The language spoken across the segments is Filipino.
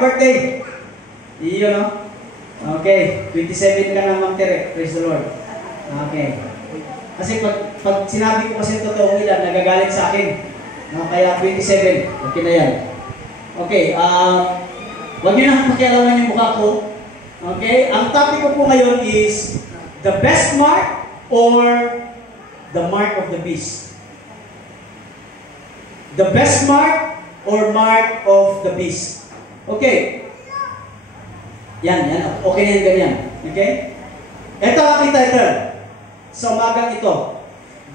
birthday. Iyo, no? Okay, 27 ka na, Ma'am Tere. Praise the Lord. Okay. Kasi pag sinabi ko kasi totoong edad, nagagalit sa akin. No? Kaya 27. Okay na yan. Okay, huwag nyo na pakialaman yung mukha ko. Okay, ang topic ko po ngayon is the best mark or the mark of the beast. The best mark or mark of the beast. Okay. Yan. Okay na yan, ganyan. Okay? Ito ang aking title. Sa umagang ito.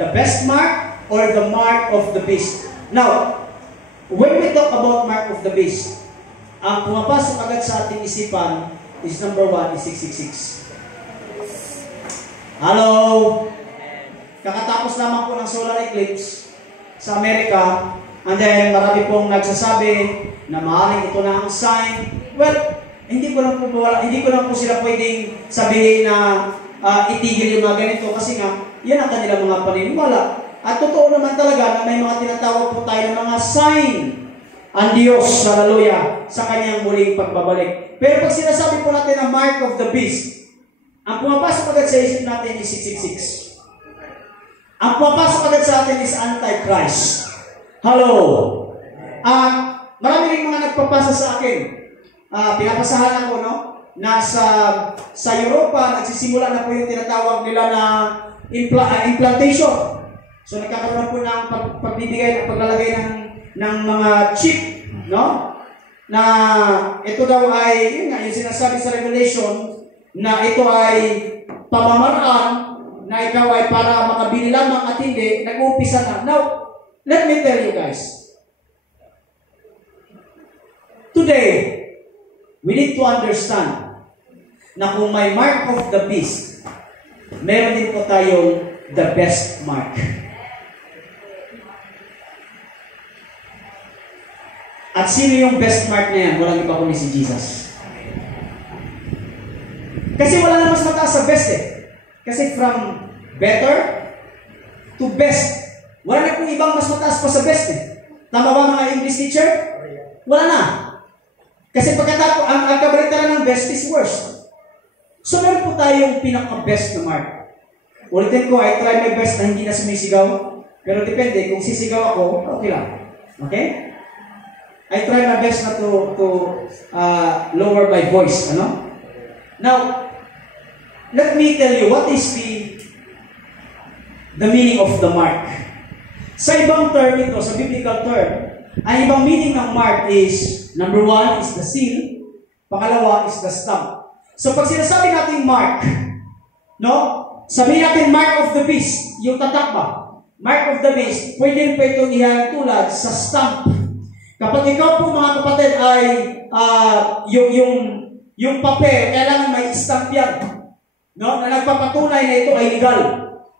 The best mark or the mark of the beast. Now, when we talk about mark of the beast, ang pumapasok agad sa ating isipan is number 1 is 666. Hello? Kakatapos lamang po ng solar eclipse sa Amerika, and then marami pong nagsasabi na maaaring ito na ang sign. Well, hindi ko lang po sila pwedeng sabihin na itigil yung mga ganito kasi nga, yan ang kanilang mga paniniwala. At totoo naman talaga na may mga tinatawag po tayo ng mga sign ang Diyos, hallelujah, sa kanyang muling pagbabalik. Pero pag sinasabi po natin ang mark of the beast, ang pumapasok agad sa isip natin is 666. Ang pumapasok agad sa atin is Antichrist. Hello? Marami rin mga nagpapasa sa akin. Pinapasahan ako, no? Sa Europa, nagsisimula na po yung tinatawag nila na implantation. So, nagkakaroon po ng pagbibigay, paglalagay ng mga chip, no? Na ito daw ay, yun nga, yung sinasabi sa Revelation, na ito ay pamamaraan, na ikaw ay para makabili lamang at hindi, nag-uumpisa na. Now, let me tell you guys, today, we need to understand na kung may mark of the beast, meron din po tayong the best mark. At sino yung best mark na yan? Walang iba kundi si Jesus. Kasi wala na mas mataas sa best eh. Kasi from better to best, wala na kung ibang mas mataas pa sa best eh. Tama ba mga English teacher? Wala na. Kasi pagkatapos, ang kabaliktaran ng best is worst. So meron po tayong pinaka-best na mark. Ulitin ko, I try my best na hindi na sumisigaw. Pero depende, kung sisigaw ako, okay lang. Okay? I try my best na to lower my voice. Ano? Now, let me tell you, what is the meaning of the mark? Sa ibang term ito, sa biblical term, ang ibang meaning ng mark is, number 1 is the seal, pangalawa is the stamp. So pag sinasabi natin mark, no? Sabihin natin mark of the beast, yung tatak ba? Mark of the beast, pwede pa itong ihalang tulad sa stamp. Kapag ikaw po mga kapatid ay yung papel, kailangan may stamp yan. No? Na nagpapatunay na ito ay legal.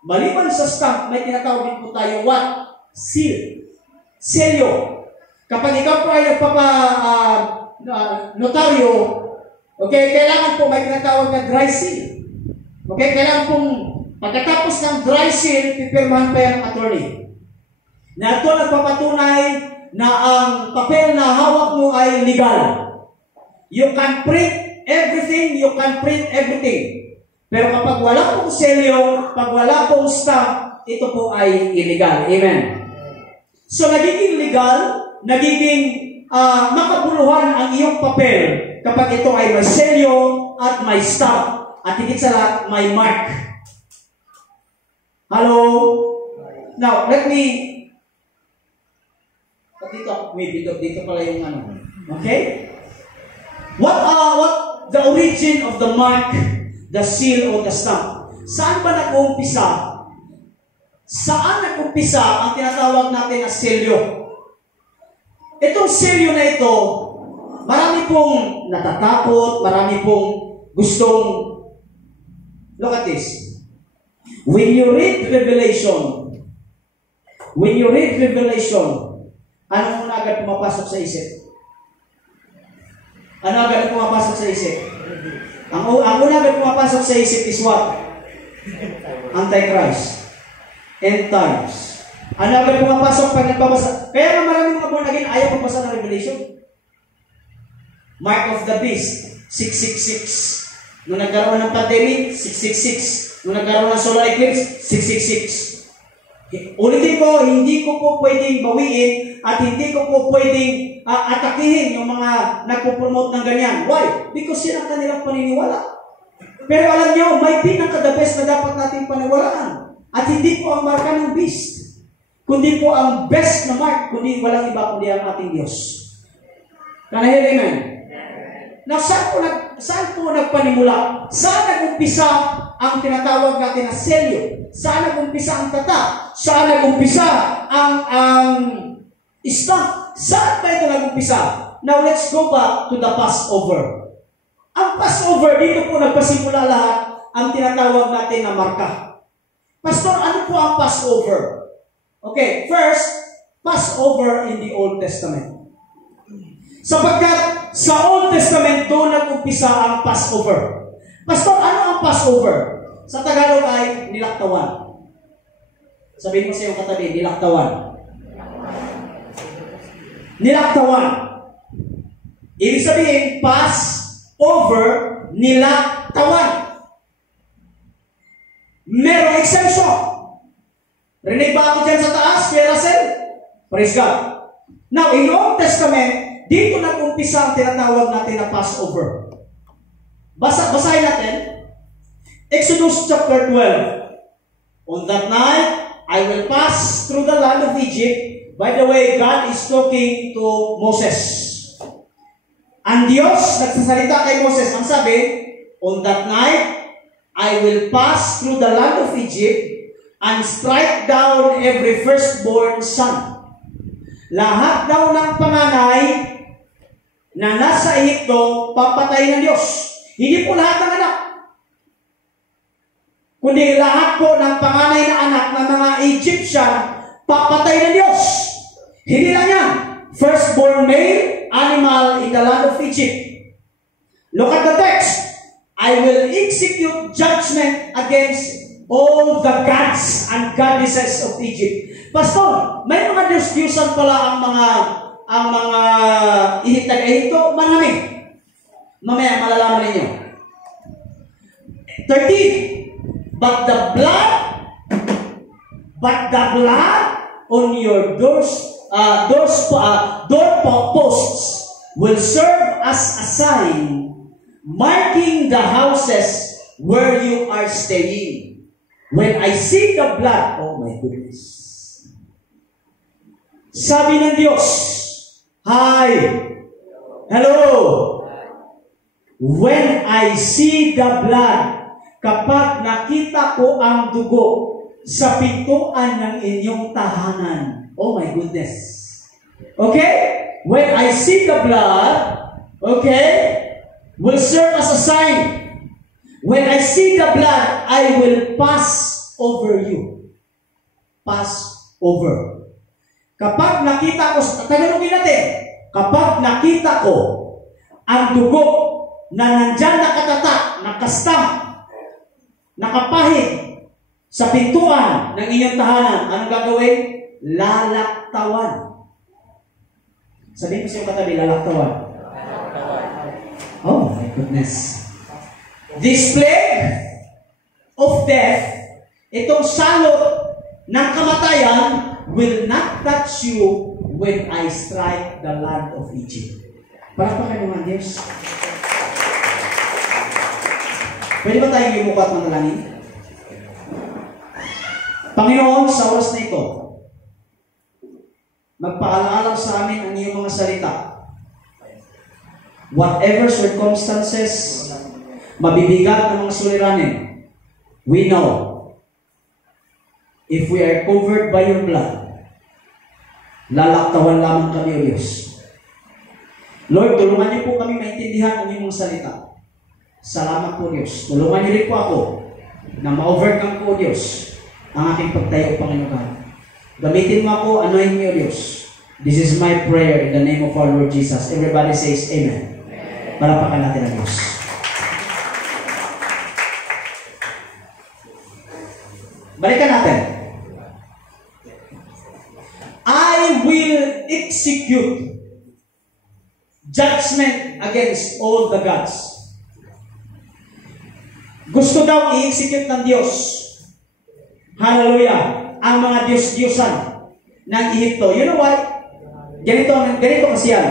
Maliban sa stamp, may tinatawag din po tayo what? Seal. Selyo. Kapag ikaw po ay notaryo, okay, kailangan po may tinatawag na dry seal. Okay, kailangan pong pagkatapos ng dry seal, pipirmahan pa yung attorney. Na ito nagpapatunay na ang papel na hawak mo ay legal. You can print everything, you can print everything. Pero kapag wala pong selyo, pag wala pong stamp, ito po ay illegal. Amen. So, nagiging legal, nagiging makabuluhan ang iyong papel kapag ito ay may selyo at may stamp. At higit sa lahat, may mark. Hello? Now, let me dito pala yung ano. Okay? What the origin of the mark, the seal, or the stamp? Saan ba nag-uumpisa? Saan nag-uumpisa ang tinatawag natin na selyo? Itong selyo na ito, marami pong natatakot, marami pong gustong, look at this. When you read Revelation, ano muna agad pumapasok sa isip? Ano agad pumapasok sa isip? Ang una agad pumapasok sa isip is what? Antichrist. End times. Ano agad pumapasok pag nagbabasa? Kaya nga maraming mga born again ayaw magbasa ng Revelation. Mark of the beast, 666. Nung nagkaroon ng pandemic, 666. Nung nagkaroon ng solar eclipse, 666. Ulitin ko, hindi ko po pwedeng bawiin at hindi ko po pwedeng atakihin yung mga nagpo-promote ng ganyan. Why? Because yun ang kanilang paniniwala. Pero alam niyo, may pinaka-the best na dapat natin paniwalaan. At hindi po ang marka ng beast, kundi po ang best na mark, kundi walang iba kundi ang ating Diyos. Can I hear amen? Now, saan po nagpanimula? Saan nag-umpisa ang tinatawag natin na selyo? Saan nag-umpisa ang tata? Saan nag-umpisa ang stamp? Saan ba ito nag-umpisa? Now, let's go back to the Passover. Ang Passover, dito po nagpasimula lahat ang tinatawag natin na marka. Pastor, ano po ang Passover? Okay, first, Passover in the Old Testament. Sapagkat sa Old Testament doon nag-umpisa ang Passover. Pastor, ano ang Passover? Sa Tagalog ay nilaktawan. Sabihin mo sa iyong katabi, nilaktawan. Nilaktawan. Ibig sabihin, Passover, nilaktawan. Merong exemption. Rinig ba ako dyan sa taas, Kuya Russell? Praise God. Now, in Old Testament, dito nag-umpisa ang tinatawag natin na Passover. Basahin natin. Exodus chapter 12. On that night, I will pass through the land of Egypt. By the way, God is talking to Moses. Ang Diyos nagsasalita kay Moses. Ang sabi, on that night, I will pass through the land of Egypt and strike down every firstborn son. Lahat daw ng panganay na nasa Ehipto, papatay ng Diyos. Hindi po lahat ng anak. Kundi lahat po ng panganay na anak ng mga Egyptian, papatay ng Diyos. Hindi lang yan. Firstborn male, animal in the land of Egypt. Look at the text. I will execute judgment against all the gods and goddesses of Egypt. Pastor, may mga Diyos-Diyosan pala ang mga taga-Ehipto, marami. Mamaya malalaman ninyo. 13. But the blood on your doorposts will serve as a sign marking the houses where you are staying. When I see the blood, oh my goodness. Sabi ng Diyos, hi, hello. When I see the blood, kapag nakita ko ang dugo sa pintuan ng inyong tahanan. Oh my goodness. Okay? When I see the blood, okay, will serve as a sign. When I see the blood, I will pass over you. Pass over. Kapag nakita ko, tagalogin natin, kapag nakita ko ang dugo na nandyan nakatatak, nakastamp, nakapahid sa pintuan ng inyong tahanan, anong gagawin? Lalaktawan. Sabihin mo sa iyong katabi, lalaktawan. Oh my goodness. This plague of death, itong salot ng kamatayan, will not touch you when I strike the land of Egypt. Para pa kayo mga Diyos. Pwede ba tayong imuka at manalangin? Panginoon, sa oras na ito, magpaalaala sa amin ang iyong mga salita. Whatever circumstances, mabibigat ng mga suliranin, we know, if we are covered by your blood, lalaktawan lamang kami, O Diyos. Lord, tulungan niyo po kami maintindihan ang iyong mga salita. Salamat po, Diyos. Tulungan niyo rin po ako na ma-overcome po, Diyos, ang aking pagtayo, Panginoon. Gamitin mo ako, anoint me, O Diyos. This is my prayer in the name of our Lord Jesus. Everybody says Amen. Palapakan natin ang Diyos. Balikan natin. I will execute judgment judgment against all the gods. Gusto daw i-execute ng Diyos, hallelujah, ang mga Diyos-Diyosan ng Ehipto. You know why? Ganito kasi yan.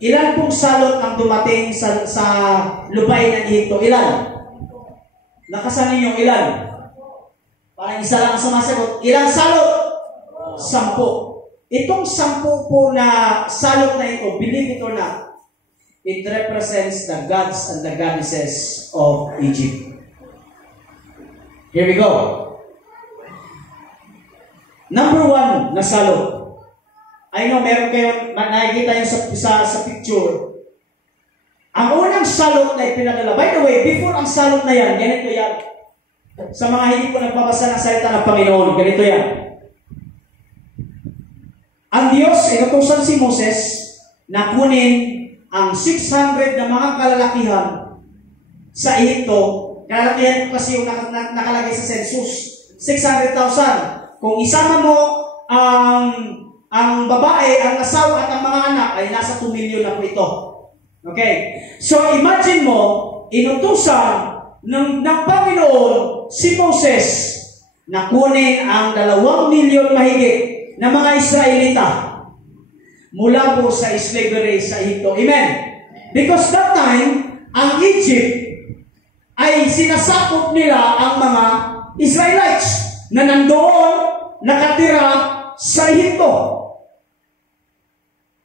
Ilan pong salot ang dumating sa lupain ng Ehipto? Ilan? Nakasan ninyo ilan? Parang isa lang ang sumasagot. Ilang salot? 10. Itong 10 po na salot na ito, believe it or not, it represents the gods and the goddesses of Egypt. Here we go. Number 1 na salot. I know meron kayo, nakikita nyo sa picture. Ang unang salot na ipinadala. By the way, before ang salot na yan, ganito yan. Sa mga hindi po nagbabasa ng salita ng Panginoon, ganito yan. Ang Diyos ay natusan si Moses na kunin ang 600 na mga kalalakihan sa Ehipto. Kalalakihan kasi yung nakalagay sa census. 600,000. Kung isama mo ang babae, ang asawa at ang mga anak, ay nasa 2 million na po ito. Okay? So imagine mo, inutusan ng Panginoon si Moses na kunin ang 2 milyon mahigit na mga Israelita mula po sa slavery sa Ehipto. Amen? Because that time, ang Egypt ay sinasakop nila ang mga Israelites na nandoon nakatira sa Ehipto.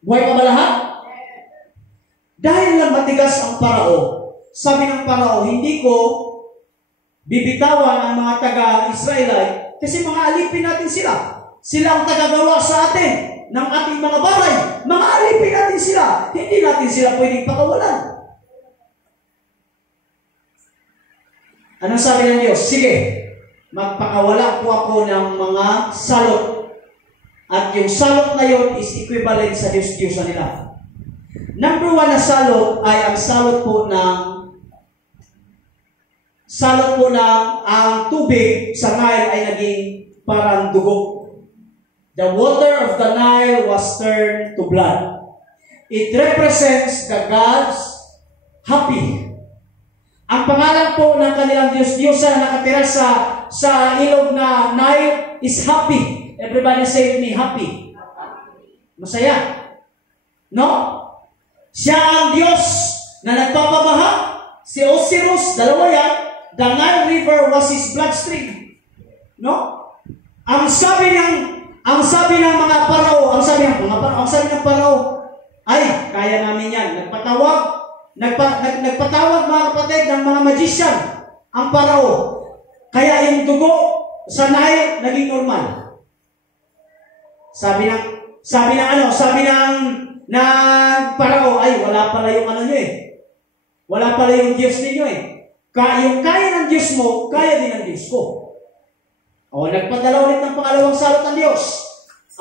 Buhay pa ba lahat? Dahil lang matigas ang Parao, sabi ng Parao, hindi ko bibitawan ang mga taga-Israelite kasi mga alipin natin sila. Sila ang tagagawa sa atin ng ating mga bahay. Mga alipin natin sila. Hindi natin sila pwedeng pakawalan. Anong sabi ng Diyos? Sige, magpakawala po ako ng mga salot. At yung salot na yun is equivalent sa Diyos-Diyosan nila. Number 1 na salot ay ang salot po ng ang tubig sa Nile ay naging parang dugo. The water of the Nile was turned to blood. It represents the gods happy. Ang pangalan po ng kanilang Diyos-Diyosan na nakatira sa ilog na Nile is happy. Everybody say with me, happy. Masaya. No? Siya ang Diyos na nagpapabaha. Si Osiris, dalawa yan. The Nile River was his bloodstream. No? Ang sabi ng mga Parao, ang sabi ng Parao, ay, kaya namin yan. Nagpatawag mga kapatid ng mga magician, ang Parao. Kaya yung dugo sa Nile naging normal. Sabi ng Parao, ay, wala pala yung ano nyo eh. Wala pala yung Diyos ninyo eh. Yung kaya ng Diyos mo, kaya din ng Diyos ko. O, nagpadala ulit ng pangalawang salot ng Diyos.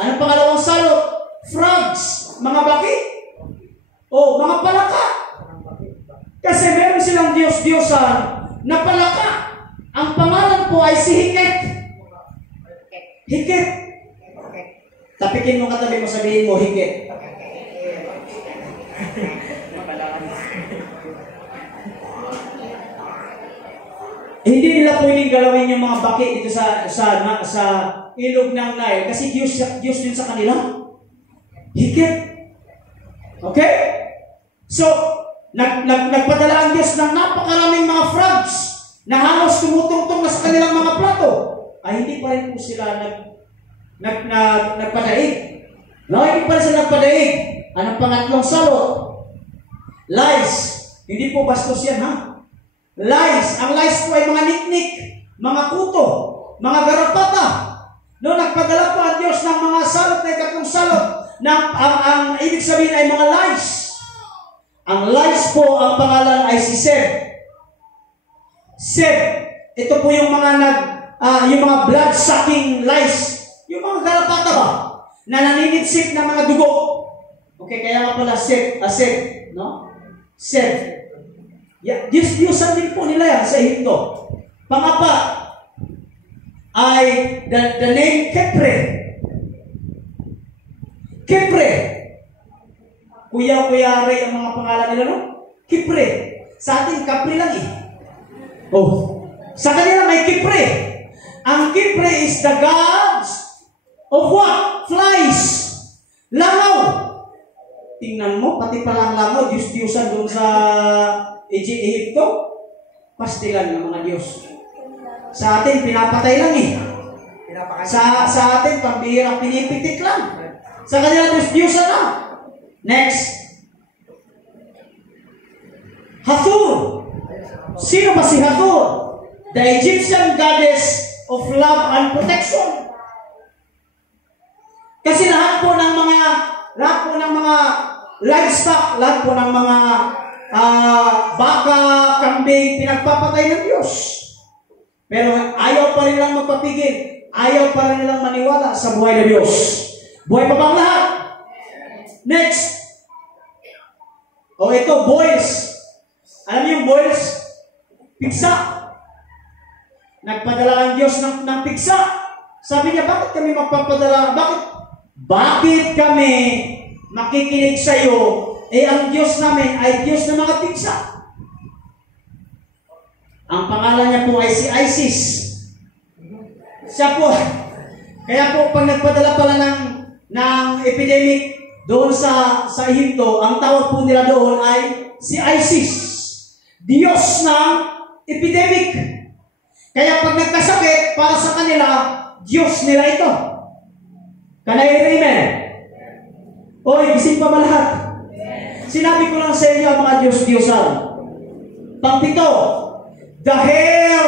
Anong pangalawang salot? Frogs. Mga baki. O, mga palaka. Kasi meron silang Diyos-Diyosan na palaka. Ang pangalan po ay si Heket. Heket. Tapikin mo katabi mo, sabihin mo, Heket. Hindi nila pwedeng galawin yung mga baki dito sa ilog ng Nile kasi Diyos din sa kanila. Hikit. Okay? So, nagpadala ang Diyos ng napakaraming mga frogs na halos tumutungtong na sa kanilang mga plato. Ay, hindi pa rin po sila nagpadaig. No, hindi pa rin sila nagpadaig. Anong pangatlong salot? Lies. Hindi po bastos yan, ha? Lies. Ang lies po ay mga niknik, mga kuto, mga garapata. No, nagpadala po ang Diyos ng mga salot na ikatlong salot na ang ibig sabihin ay mga lies. Ang lies po, ang pangalan ay si Seb. Seb. Ito po yung mga yung mga blood-sucking lies. Yung mga garapata ba? Na naninitsip ng mga dugo. Okay, kaya nga pala Seb, no? Seb. Yeah, Diyos-Diyosan din po nila yan sa Ehipto. Pangapa ay the name Kepre. Kepre. kuya-kuyari ang mga pangalan nila, no? Kipre. Sa atin, Kapre lang eh. Oh. Sa kanila may Kipre. Ang Kipre is the gods of what? Flies. Langaw. Tingnan mo, pati palang langaw, Diyos-Diyosan doon sa Egypto. Pastilan ng mga Diyos. Sa atin, pinapatay lang eh. Sa atin, pambihirang pinipitik lang. Sa kanila, Diyos-Diyosan na. Next. Hathor. Sino ba si Hathor? The Egyptian goddess of love and protection. Kasi lahat po ng mga livestock, lahat po ng mga baka, kambing, pinagpapatay ng Diyos. Pero ayaw pa rin lang magpapigil. Ayaw pa rin lang maniwala sa buhay ng Diyos. Buhay pa bang lahat? Next. Ito, boils. Alam niyo yung boils? Pigsa. Nagpadala ang Diyos ng pigsa. Sabi niya, bakit kami magpapadala? Bakit kami makikinig sa iyo? Ang Diyos namin ay Diyos ng mga pigsa. Ang pangalan niya po ay si Isis. Siya po. Kaya po, pag nagpadala pala ng epidemic doon sa Egypto, ang tawag po nila doon ay si Isis. Diyos ng epidemic. Kaya pag nagkasakit, para sa kanila, Diyos nila ito. Kanay, amen? Oy, gising pa ba lahat? Sinabi ko lang sa inyo ang mga Diyos-Diyosan. Pang-pito, dahil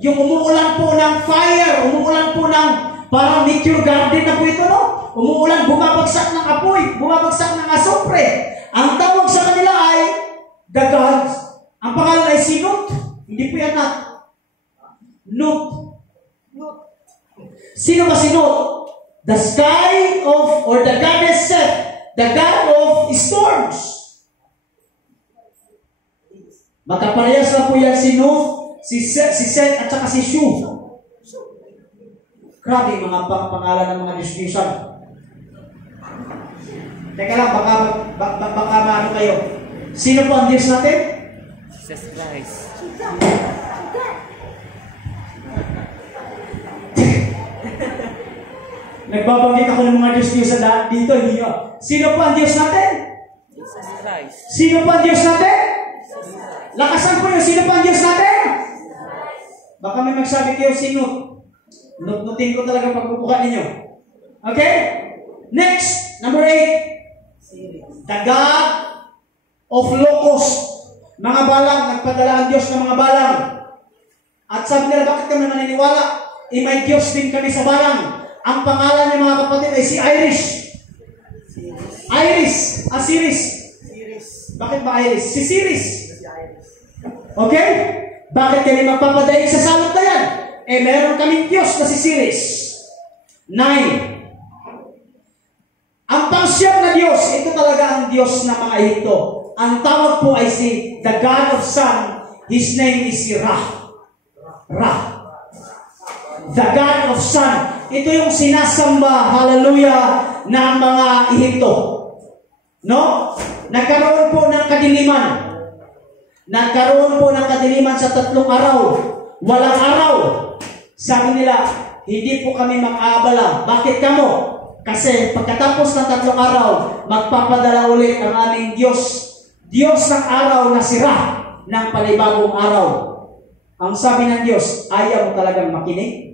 yung umuulan po ng fire, umuulan po ng parang meteor garden na po ito, no? Umuulan, bumabagsak ng apoy, bumabagsak ng asopre. Ang tawag sa kanila ay the gods. Ang pangalan ay si Nut. Hindi po yan Nut. Sino ba si Nut? The sky of, or the goddess Set, the god of storms. Magkaparehas lang po yan si Nut, si Set, at saka si Shu. Grabe mga pangalan ng mga Diyos-Diyosan. Teka lang, baka maano kayo. Sino po ang Diyos natin? Jesus Christ. Nagbabanggit ako ng mga Diyos-Diyosan dito, hindi nyo. Sino po ang Diyos natin? Jesus Christ. Sino po ang Diyos natin? Lakasan po yun, sino po ang Diyos natin? Baka may magsabi kayo, sinut. Nutin ko talaga pagbubuka ninyo. Okay? Next, number 8. The God of locust. Mga balang, nagpadala ang Diyos ng mga balang. At sabi nila, bakit kami maniniwala? May Diyos din kami sa balang. Ang pangalan niya mga kapatid ay si Iris. Siris. Bakit ba Iris? Si Siris. Okay? Bakit kami magpapadaig sa salot na yan? Meron kaming Diyos na si Siris. 9. Ang pangsyam na Diyos, ito talaga ang Diyos na mga ito. Ang tawag po ay si the God of Sun. His name is si Ra. The God of Sun. Ito yung sinasamba, hallelujah, ng mga Ehipto. No? Nagkaroon po ng kadiliman. Nagkaroon po ng kadiliman sa 3 araw. Walang araw. Sabi nila, hindi po kami mag-aabala. Bakit kamo? Kasi pagkatapos ng 3 araw, magpapadala ulit ang aming Diyos. Diyos ng araw na sira ng panibagong araw. Ang sabi ng Diyos, ayaw mo talagang makinig?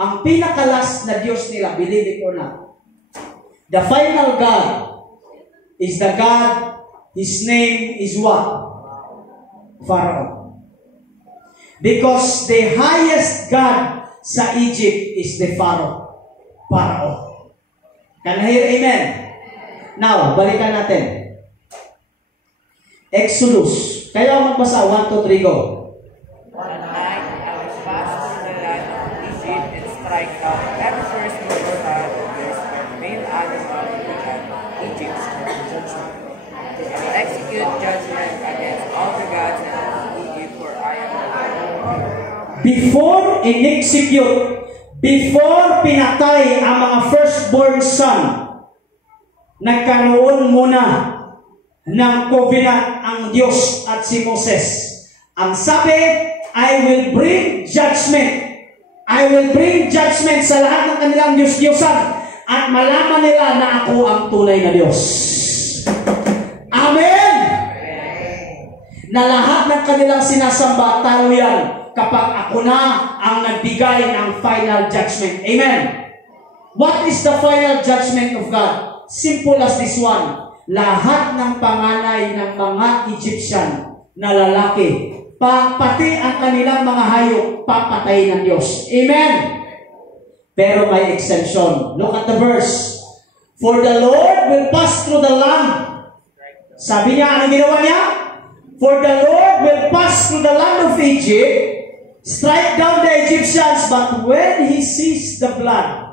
Ang pinakalas na Diyos nila, believe it or not, the final God is the God, His name is what? Pharaoh. Because the highest God sa Egypt is the Pharaoh. Can I hear amen? Now, balikan natin. Exodus. Kayo ang magbasa. 1, 2, 3, go. One night I was passed through the land of Egypt and strike out every firstborn child of theirs or male animal in the land of Egypt, and execute judgment against all the gods of Egypt, for I am the Lord. Before pinatay ang mga firstborn son, nagkaroon muna ng covenant ang Diyos at si Moses. Ang sabi, I will bring judgment. I will bring judgment sa lahat ng kanilang Diyos-Diyosan at malaman nila na ako ang tunay na Diyos. Amen! Na lahat ng kanilang sinasamba, talo yan kapag ako na ang nagbigay ng final judgment. Amen! What is the final judgment of God? Simple as this one. Lahat ng panganay ng mga Egyptian na lalaki, pati ang kanilang mga hayop, papatay ng Diyos. Amen! Pero may exemption. Look at the verse. For the Lord will pass through the land. Sabi niya, ano ginawa niya? For the Lord will pass through the land of Egypt, strike down the Egyptians, but when he sees the blood,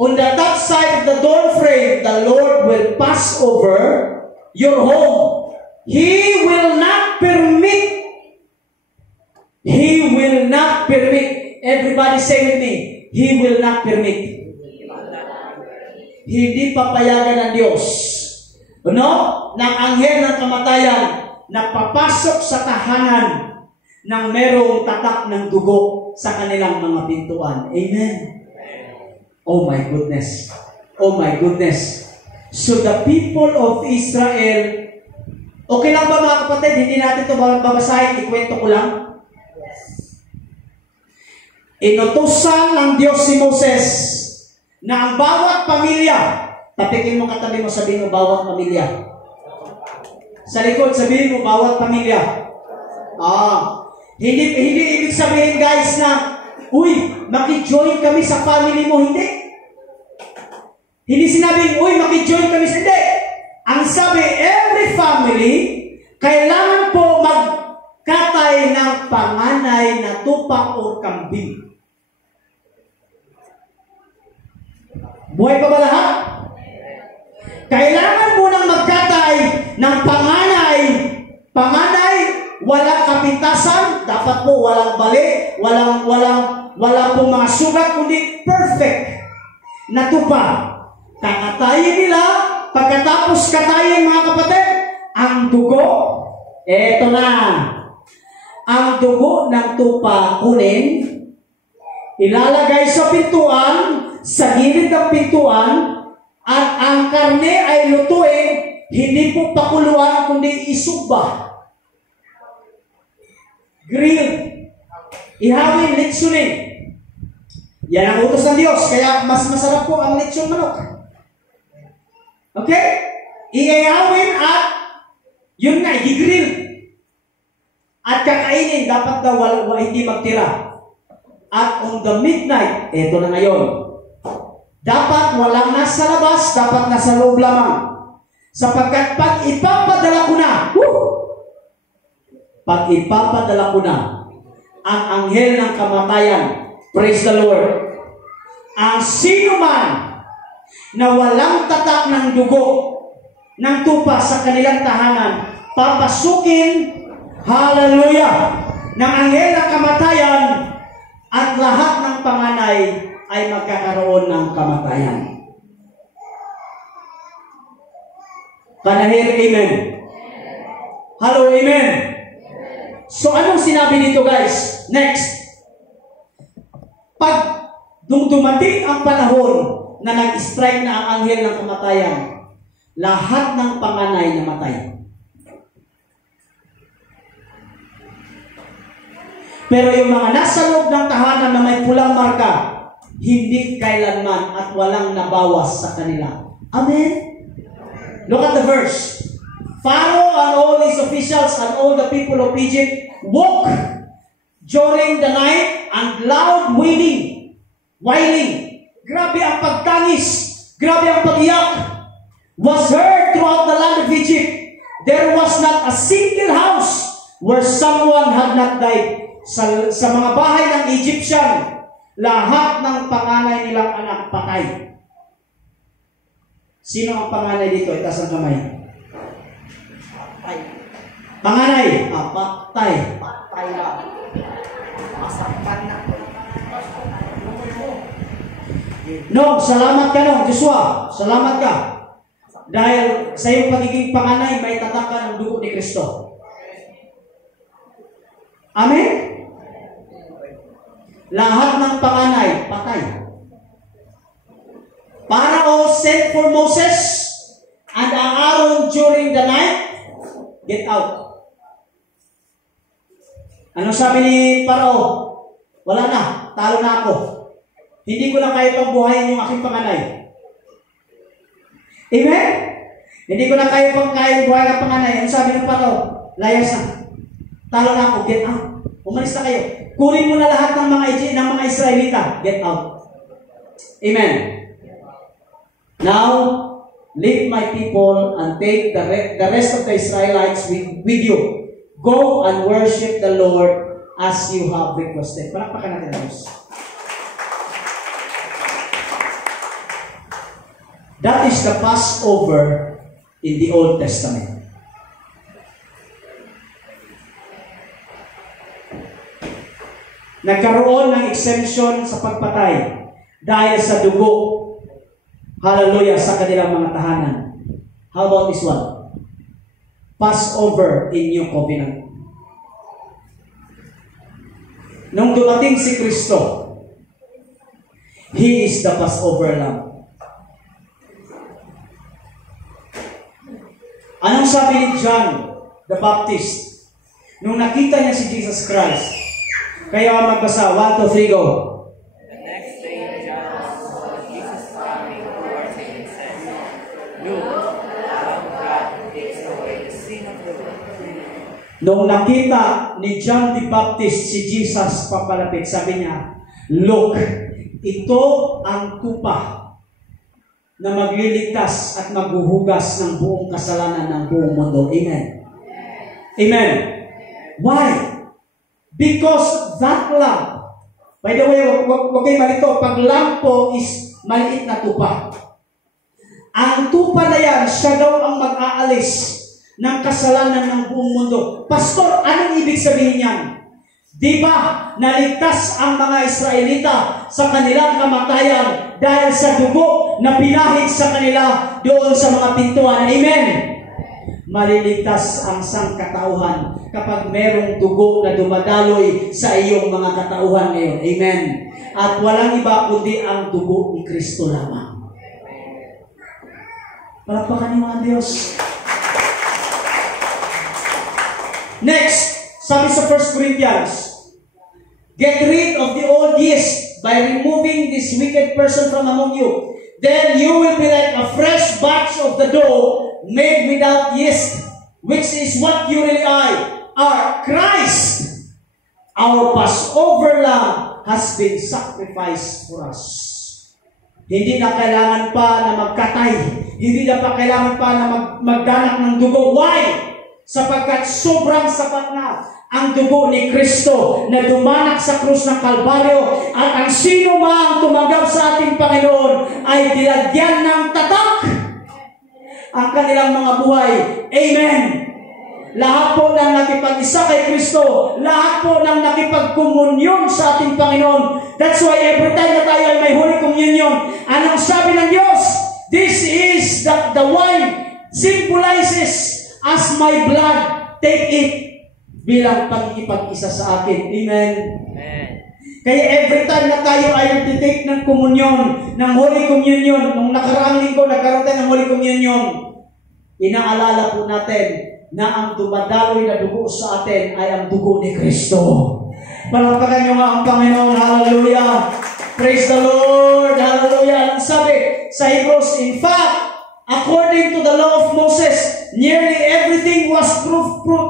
on the top side of the door frame, the Lord will pass over your home. He will not permit. He will not permit. Everybody say with me, He will not permit. Hindi papayagan ng Diyos, ng anghel ng kamatayan na papasok sa tahanan ng merong tatak ng dugo sa kanilang mga pintuan. Amen. Oh my goodness. Oh my goodness. So the people of Israel, okay lang ba mga kapatid? Hindi natin ito babasahin, ikwento ko lang. Inutusan ng Diyos si Moses na ang bawat pamilya, tapikin mo katabi mo, sabihin mo bawat pamilya. Sa likod, sabihin mo bawat pamilya. Hindi ibig sabihin guys na, uy, maki-join kami sa family mo, hindi. Hindi sinabing, uy, maki-join kami sa, hindi. Ang sabi, every family, kailangan po magkatay ng panganay na tupa o kambing. Buhay pa ba lahat? Kailangan mo nang magkatay ng panganay. Panganay, walang kapintasan, dapat po walang bali, walang pong mga sugat, kundi perfect na tupa. Kakatayin nila, pagkatapos katayin mga kapatid, ang dugo, eto na. Ang dugo ng tupa kunin, ilalagay sa pintuan, sa gilid ng pintuan, at ang karne ay lutuin, hindi po pakuluan, kundi isugba. Grill. Ihawin, litsunin. Yan ang utos ng Diyos, kaya mas masarap po ang litsyon manok. Okay? Iihawin at yun nga, i-grill. At kakainin, dapat daw hindi magtira. At on the midnight, eto na ngayon, dapat walang nasa labas, dapat nasa loob lamang. Sapagkat pag ipapadala ko na ang anghel ng kamatayan, praise the Lord, ang sino man na walang tatak ng dugo ng tupa sa kanilang tahanan, papasukin, hallelujah, ng anghel ng kamatayan, at lahat ng panganay ay magkakaroon ng kamatayan. Kanahir, amen. Hello, amen. So, anong sinabi dito guys? Next. Pag dumating ang panahon na nag-strike na ang anghel ng kamatayan, lahat ng panganay namatay. Pero yung mga nasa loob ng tahanan na may pulang marka, hindi kailanman at walang nabawas sa kanila. Amen? Look at the verse. Pharaoh and all his officials and all the people of Egypt woke during the night and loud wailing. Grabe ang pagtangis. Grabe ang pag-iyak. Was heard throughout the land of Egypt. There was not a single house where someone had not died. Sa mga bahay ng Egyptian, lahat ng panganay nilang anak patay. Sino ang panganay dito? Itaas ang kamay. Patay. Panganay? Patay. Patay lang. Masaktan na. No, salamat ka no, Joshua. Salamat ka. Dahil sa iyong pagiging panganay, may tatakan ng dugo ni Kristo. Amen? Lahat ng panganay, patay. Pharaoh sent for Moses and Aaron during the night, get out. Ano sabi ni Pharaoh? Wala na, talo na ako. Hindi ko na kaya pang buhayin yung aking panganay. Amen? Hindi ko na kaya pang buhayin ang panganay. Ano sabi ng Pharaoh? Layas na. Talo na ako, get out. Umalis na kayo. Kunin mo na lahat ng mga Israelita. Get out. Amen. Now, leave my people and take the rest of the Israelites with you. Go and worship the Lord as you have requested. Palakpakan natin ang Diyos. That is the Passover in the Old Testament. Nagkaroon ng exemption sa pagpatay dahil sa dugo. Hallelujah, sa kanilang mga tahanan. How about this one? Passover in New Covenant. Nung dumating si Kristo, He is the Passover Lamb. Anong sabi ni John the Baptist nung nakita niya si Jesus Christ? Kaya magbasa, 1, 2, 3, go. The next day, John saw Jesus coming towards him and said, "Look, the Lamb of God who takes away the sin of the world." Nung nakita ni John the Baptist si Jesus papalapit, sabi niya, "Look, ito ang tupa na magliligtas at maghuhugas ng buong kasalanan ng buong mundo." Amen. Amen. Why? Because that lamp, by the way, wag kayo malito, pag lamp po is maliit na tupa. Ang tupa na yan, siya daw ang mag-aalis ng kasalanan ng buong mundo. Pastor, anong ibig sabihin yan? Di ba, naligtas ang mga Israelita sa kanilang kamatayan dahil sa dugo na pinahid sa kanila doon sa mga pintuan. Amen? Maliligtas ang sangkatauhan kapag merong dugo na dumadaloy sa iyong mga katauhan ngayon. Amen? At walang iba kundi ang dugo ni Kristo lamang. Palakpakan niyo ang Diyos. Next, sabi sa 1 Corinthians, get rid of the old yeast by removing this wicked person from among you. Then you will be like a fresh batch of the dough made without yeast, which is what you really are. Christ, our Passover lamb, has been sacrificed for us. Hindi na kailangan pa na magkatay. Hindi na pa kailangan pa na magdanak ng dugo. Why? Sapagkat sobrang sapat na ang dugo ni Kristo na dumanak sa krus ng Kalbaryo, at ang sino mang tumanggap sa ating Panginoon ay dilagyan ng tatak ang kanilang mga buhay. Amen. Lahat po ng nakipag-isa kay Kristo, lahat po ng nakipag-komunyon sa ating Panginoon. That's why every time na tayo ay may Holy Communion, anong sabi ng Diyos? This is the wine symbolizes as my blood. Take it bilang pag-ipag-isa sa akin. Amen. Amen. Kaya every time na tayo ay nag-take ng komunyon, ng Holy Communion, nung nakaraang linggo nagkaroon tayo ng Holy Communion, inaalala po natin na ang dumadaloy na dugo sa atin ay ang dugo ni Kristo. Palakpakan niyo nga ang Panginoon. Hallelujah. Praise the Lord. Hallelujah. Ang sabi sa Hebrews, in fact, according to the law of Moses, nearly everything was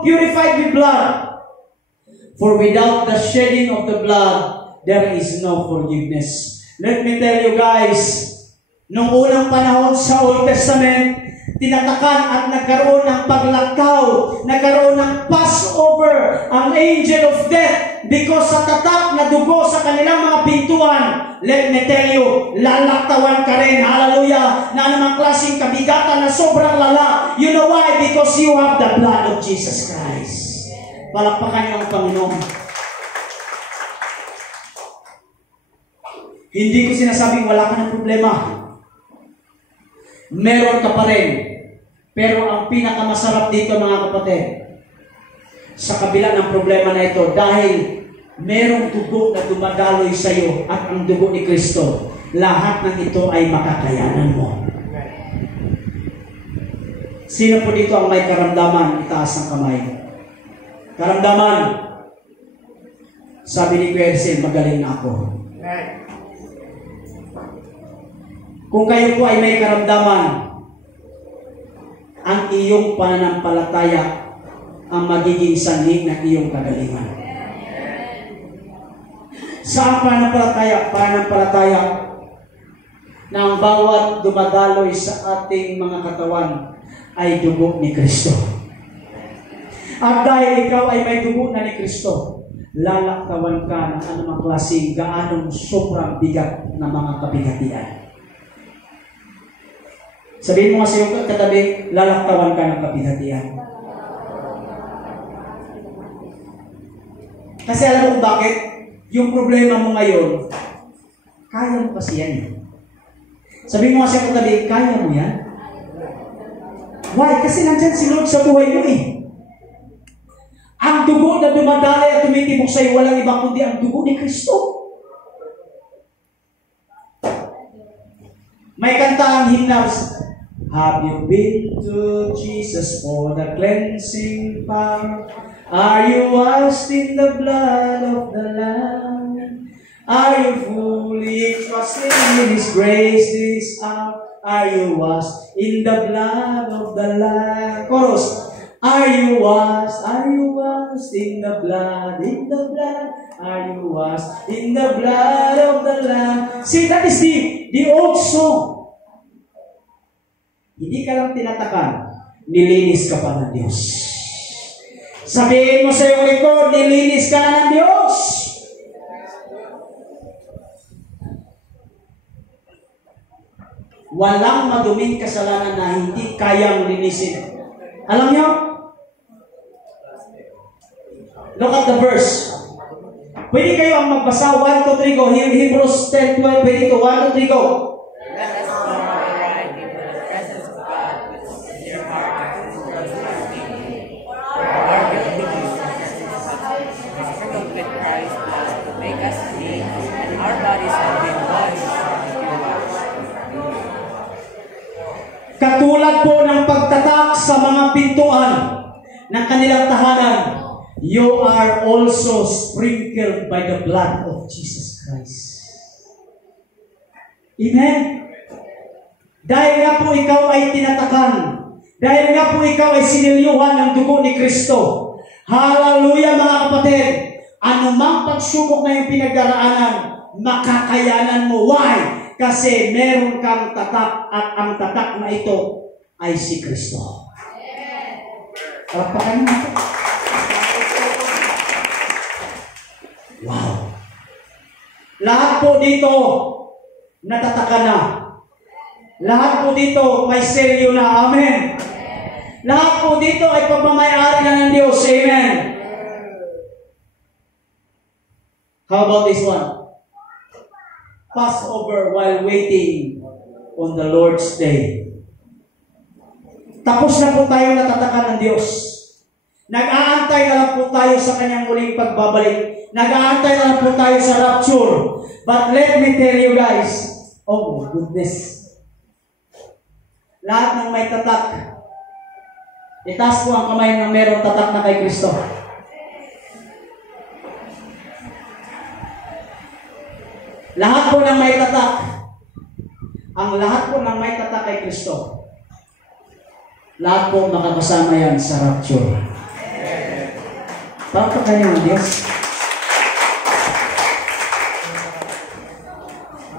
purified with blood. For without the shedding of the blood, there is no forgiveness. Let me tell you guys, nung unang panahon sa Old Testament, tinatakan at nagkaroon ng paglakaw, nagkaroon ng Passover, ang angel of death, because sa tatak na dugo sa kanilang mga pintuan. Let me tell you, lalaktawan ka rin, hallelujah, na anumang klaseng kabigatan na sobrang lala. You know why? Because you have the blood of Jesus Christ. Palakpakan niyo ang Panginoon. Hindi ko sinasabing wala ka ng problema. Meron ka pa rin. Pero ang pinakamasarap dito mga kapatid, sa kabila ng problema na ito, dahil merong dugo na dumadaloy sa iyo at ang dugo ni Kristo, lahat ng ito ay makakayanan mo. Sino po dito ang may karamdaman? Itaas ang kamay. Karamdaman. Sabi ni Kuya Ersel, magaling na ako. Kung kayo po ay may karamdaman, ang iyong pananampalataya ang magiging sanhi ng iyong kagalingan. Sa pananampalataya? Pananampalataya na ang bawat dumadaloy sa ating mga katawan ay dugo ni Kristo. At dahil ikaw ay may dugo na ni Kristo, lalaktawan ka ng anumang klaseng gaanong sobrang bigat na mga kabigatian. Sabihin mo nga sa iyong katabi, lalaktawan ka ng kabigatian. Kasi alam mo bakit? Yung problema mo ngayon, kaya mo kasi yan. Sabihin mo nga sa iyong katabi, kaya mo yan? Why? Kasi nandyan si Lord sa buhay mo eh. Ang dugo na dumadalay at tumitibok sa iyo, walang iba kundi ang dugo ni Kristo. May kanta ang hymnals. Have you been to Jesus for the cleansing power? Are you washed in the blood of the Lamb? Are you fully trusting in His grace this hour? Are you washed in the blood of the Lamb? Chorus. Are you washed? Are you washed in the blood? In the blood? Are you washed in the blood of the Lamb? See, that is the old song. Hindi ka lang tinatakan, nilinis ka pa ng Diyos. Sabihin mo sa iyong likod, nilinis ka na ng Diyos. Walang maduming kasalanan na hindi kayang linisin. Alam niyo? Look at the verse. Pwede kayo ang magbasa. 1, 2, 3, go. Hebrews 10, 12, 22. 1, 2, 3, go. Let us come right into the presence of God with sincere heart and trusting. Our guilty struggle with Christ was to make us clean, and our bodies have been washed and purified. Katulad po ng pagtatak sa mga pintuan ng kanilang tahanan, you are also sprinkled by the blood of Jesus Christ. Amen? Dahil nga po ikaw ay tinatakan, dahil nga po ikaw ay sinilyuhan ng dugo ni Kristo. Hallelujah mga kapatid! Anumang pagsubok na yung pinagdaraanan, makakayanan mo. Why? Kasi meron kang tatak at ang tatak na ito ay si Kristo. Parapakan natin. Wow! Lahat po dito natatakan na. Lahat po dito may selyo na. Amen. Lahat po dito ay pagmamayari na ng Diyos. Amen. How about this one? Passover while waiting on the Lord's Day. Tapos na po tayo natatakan ng Diyos. Nag-aantay na lang po tayo sa kanyang muling pagbabalik. Nag-aantay na lang po tayo sa rapture. But let me tell you guys, oh my goodness. Lahat ng may tatak, itaas po ang kamay ng merong tatak na kay Kristo. Lahat po ng may tatak, ang lahat po ng may tatak kay Kristo, lahat po makakasama yan sa rapture. Papakan niyo ang Diyos.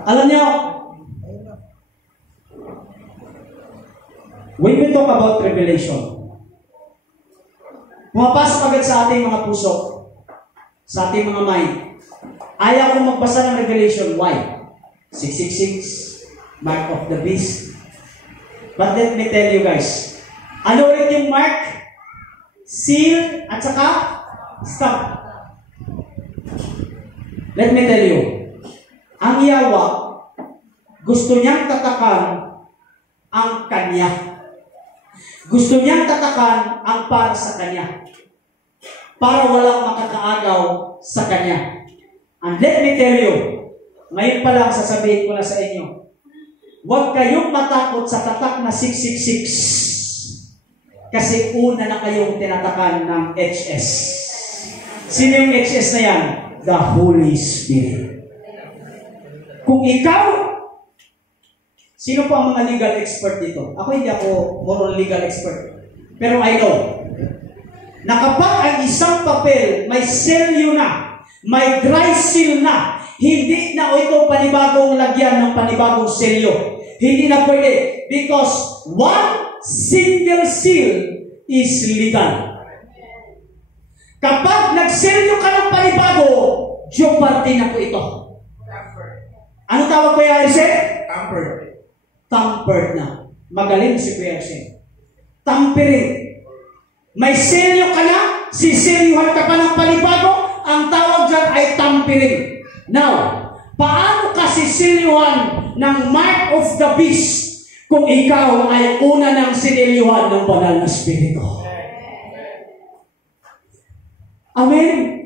Alam niyo, when we talk about revelation, pumapasok agad sa ating mga puso, sa ating mga mind. Ayaw kong magbasa ng Revelation. Why? 666, mark of the beast. But let me tell you guys, ano ulit yung mark? Seal at saka stamp. Let me tell you, Ang Yawa, gusto niyang tatakan ang Kanya. Gusto niyang tatakan ang para sa Kanya. Para walang makakaagaw sa Kanya. And let me tell you, ngayon pa lang sasabihin ko na sa inyo, huwag kayong matakot sa tatak na 666. Kasi una na kayong tinatakan ng HS. Sino yung HS na yan? The Holy Spirit. Kung ikaw, sino po ang mga legal expert dito? Ako hindi ako moral legal expert. Pero I know na kapag ang isang papel may selyo na, may dry seal na, hindi na ito panibagong lagyan ng panibagong selyo. Hindi na pwede. Because one single seal is legal. Kapag nagselyo ka ng panibago, jeopardy na po ito. Ano tawag ko yung Arise? Tampered na. Magaling si Kuya Arise. Tampering. May selyo ka na, siselyuhan ka pa ng panibago, ang tawag dyan ay tampering. Now, paano ka siselyuhan ng mark of the beast kung ikaw ay una ng sinelyuhan ng banal na spirito? Amen?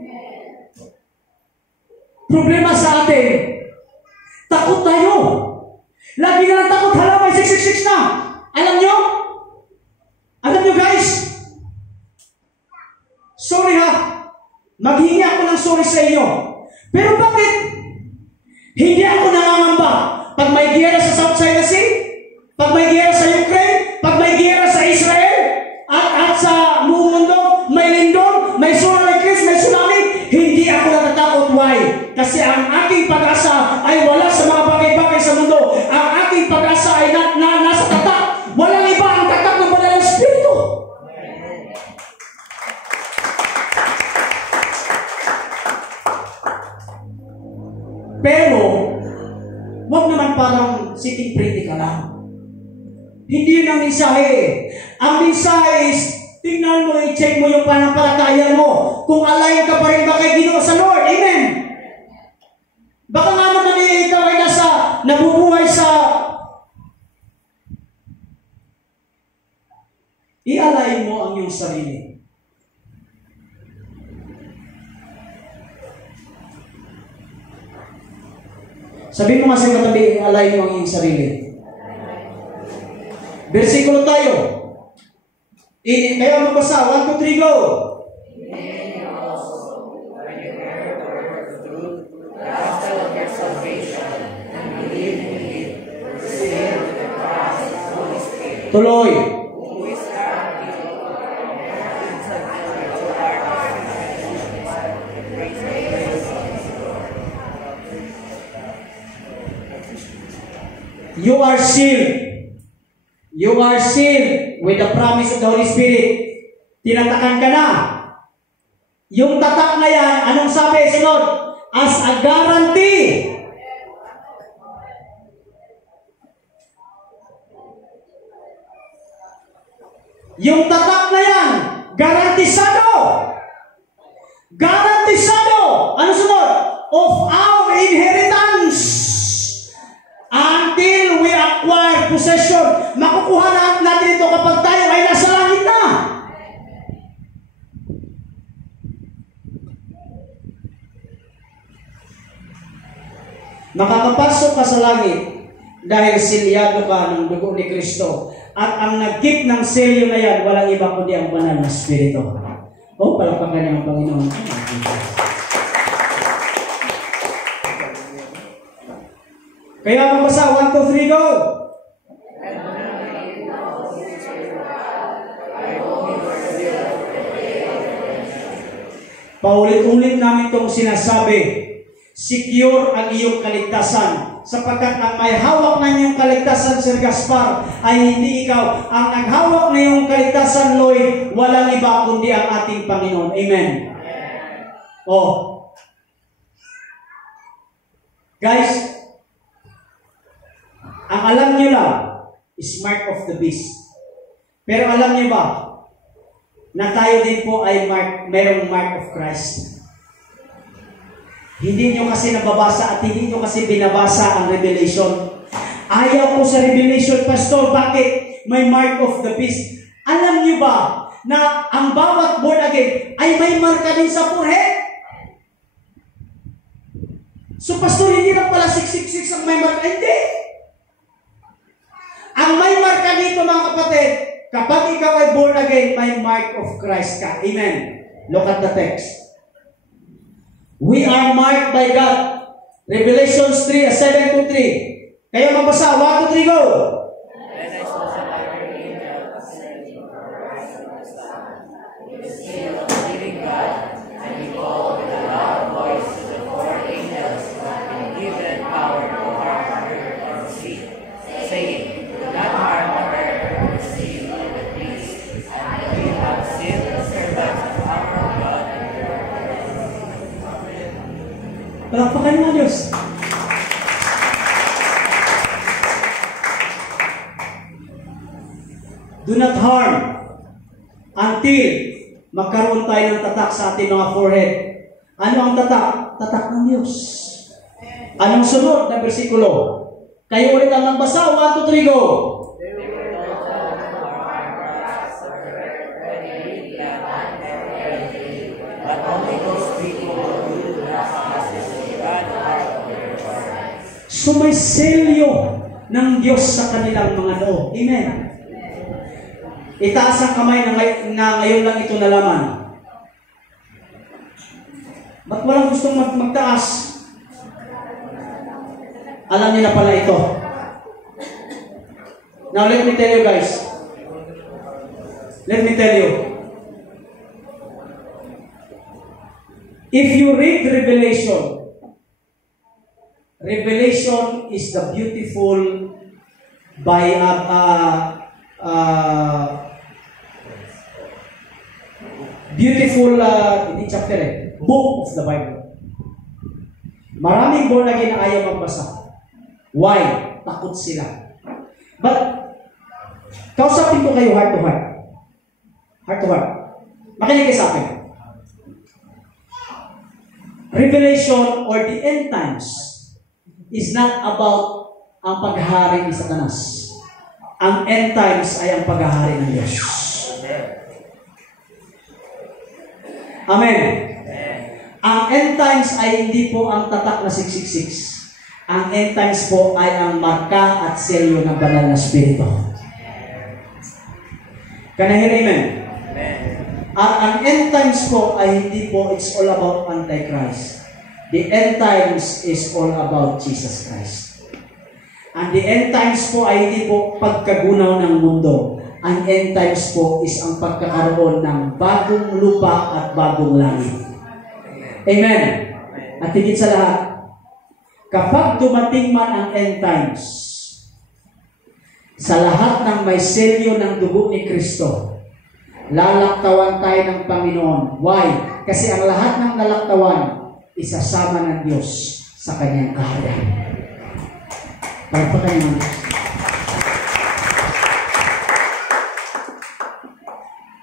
Problema sa atin, takot tayo. Lagi na lang takot, hala may 666 na. Alam nyo? Alam nyo guys? Sorry ha, maghingi ako ng sorry sa inyo. Pero bakit? Hindi ako nangangamba. Pag may giyera sa South China Sea, pag may giyera sa Ukraine, pag may giyera sa Israel, at sa buong mundo, may lindol, may solar eclipse, may tsunami, hindi ako natatakot. Why? Kasi ang aking pag-asa ay wala sa mga bagay-bagay sa mundo. Ang aking pag-asa ay nasa tatak. Walang iba ang tatak ng banal na Espiritu. Pero, wag naman parang sitting pretty ka lang. Hindi yun ang mensahe. Ang mensahe is, tingnan mo, i-check mo yung panampalataya mo. Kung align ka pa rin ba kay Ginoo sa Lord. Amen. Baka nga naman ikaw ay nabubuhay sa i-align mo ang iyong sarili. Sabihin mo nga sa katabi, i-align mo ang iyong sarili. Versikulo tayo. Kaya magbasa, 1, 2, 3, go! Tuloy. You are sealed. You are sealed with the promise of the Holy Spirit. Tinatakan ka na. Yung tatak na yan, anong sabi? Sunod, as a guarantee. Yung tatak na yan, garantisado. Garantisado. Ano sunod? Of our inheritance. Until we acquire possession. Makukuha natin ito kapag tayo ay nasa langit na. Makakapasok ka sa langit dahil silyado ka ng dugo ni Kristo. At ang nag-keep ng selyo na yan, walang iba kundi ang banal na Espiritu. O, palakpakan niya ang Panginoon. Kaya magbasa, 1, 2, 3, go! Paulit-ulit namin itong sinasabi. Secure ang iyong kaligtasan. Sapagkat ang may hawak na iyong kaligtasan, Sir Gaspar, ay hindi ikaw. Ang naghawak na iyong kaligtasan, Lloyd, walang iba kundi ang ating Panginoon. Amen. Oh. Guys, ang alam niyo lang is mark of the beast. Pero alam niyo ba na tayo din po ay mayroong mark of Christ. Hindi nyo kasi nababasa at hindi nyo kasi binabasa ang Revelation. Ayaw ko sa Revelation, Pastor. Bakit? May mark of the beast. Alam nyo ba na ang bawat born again ay may marka din sa forehead? So, Pastor, hindi lang pala 666 ang may marka. Hindi. Ang may marka dito, mga kapatid, kapag ikaw ay born again, may mark of Christ ka. Amen. Look at the text. We are marked by God. Revelation 3:7-3. Kayo magbasa. 1, 2, 3, go! Then I saw some other angel ascending from the seal of the living God, and he called with a loud voice to the four angels who had been given power to harm the earth and the sea, saying, "Do not harm the earth or the sea or the beast, and we have sealed the servants of our God." Palakpakan mo, Diyos. Do not harm until magkaroon tayo ng tatak sa ating mga forehead. Ano ang tatak? Tatak ng Diyos. Anong sunod na bersikulo? Kayo ulit ang nagbasa. 1, 2, 3, go! But only those people who do not possess God are of their God. So may selyo ng Diyos sa kanilang mga noo. Amen. Itaas ang kamay na ngayon lang ito nalaman. Ba't walang gustong magtaas? Alam niyo na pala ito. Now let me tell you guys. Let me tell you. If you read Revelation, Revelation is the beautiful book of the Bible. Maraming born again na ayaw magbasa. Why? Takot sila. But, kausapin ko kayo heart to heart. Heart to heart. Makinig kayo sa akin. Revelation or the end times is not about ang paghahari ni Satanas. Ang end times ay ang paghahari ng Diyos. Amen. Ang end times ay hindi po ang tatak na 666. Ang end times po ay ang marka at selyo ng banal na Espiritu. Can I hear amen? At ang end times po ay hindi po it's all about Antichrist. The end times is all about Jesus Christ. And the end times po ay hindi po pagkagunaw ng mundo. Ang end times po is ang pagkakaroon ng bagong lupa at bagong langit. Amen. At higit sa lahat, kapag dumating man ang end times, sa lahat ng may selyo ng dugo ni Kristo, lalaktawan tayo ng Panginoon. Why? Kasi ang lahat ng lalaktawan, isasama ng Diyos sa kanyang kaharian. Pagpakan naman.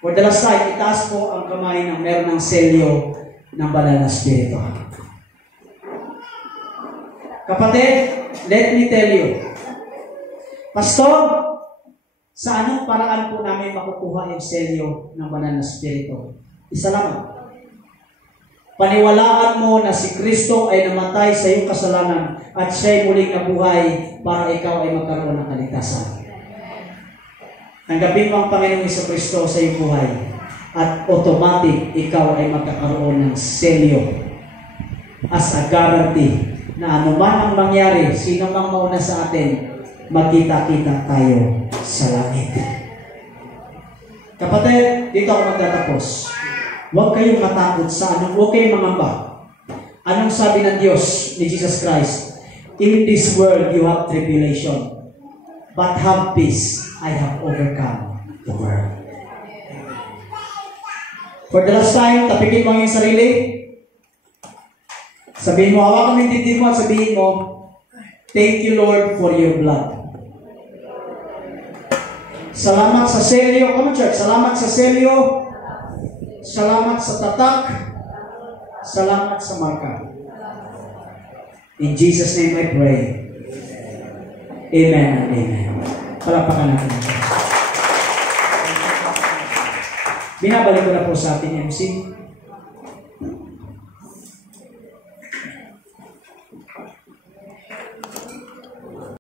For the last time, itaas po ang kamay ng meron ng selyo ng banal na Espiritu. Kapatid, let me tell you, Pastor, sa anong paraan po namin makukuha yung selyo ng banal na Espiritu? Isa lang. Paniwalaan mo na si Kristo ay namatay sa iyong kasalanan at siya'y muling nabuhay para ikaw ay magkaroon ng kaligtasan. Tanggapin mo ang Panginoong Jesucristo sa iyong buhay at automatic ikaw ay magkakaroon ng selyo as a guarantee na anuman ang mangyari, sino mang mauna sa atin, magkita-kita tayo sa langit. Kapatid, dito ako magtatapos. Huwag kayong matakot sa anong, huwag kayong mangamba. Anong sabi ng Diyos ni Jesus Christ? In this world you have tribulation, but have peace. I have overcome the world. For the last time, tapikin mo ang iyong sarili. Sabihin mo, hawakan mo yung dibdib mo at sabihin mo, thank you Lord for your blood. Salamat sa selyo. Come on church. Salamat sa selyo. Salamat sa tatak. Salamat sa marka. In Jesus' name I pray. Amen and amen. Palapakan natin. Binabalik ko na po sa ating MC.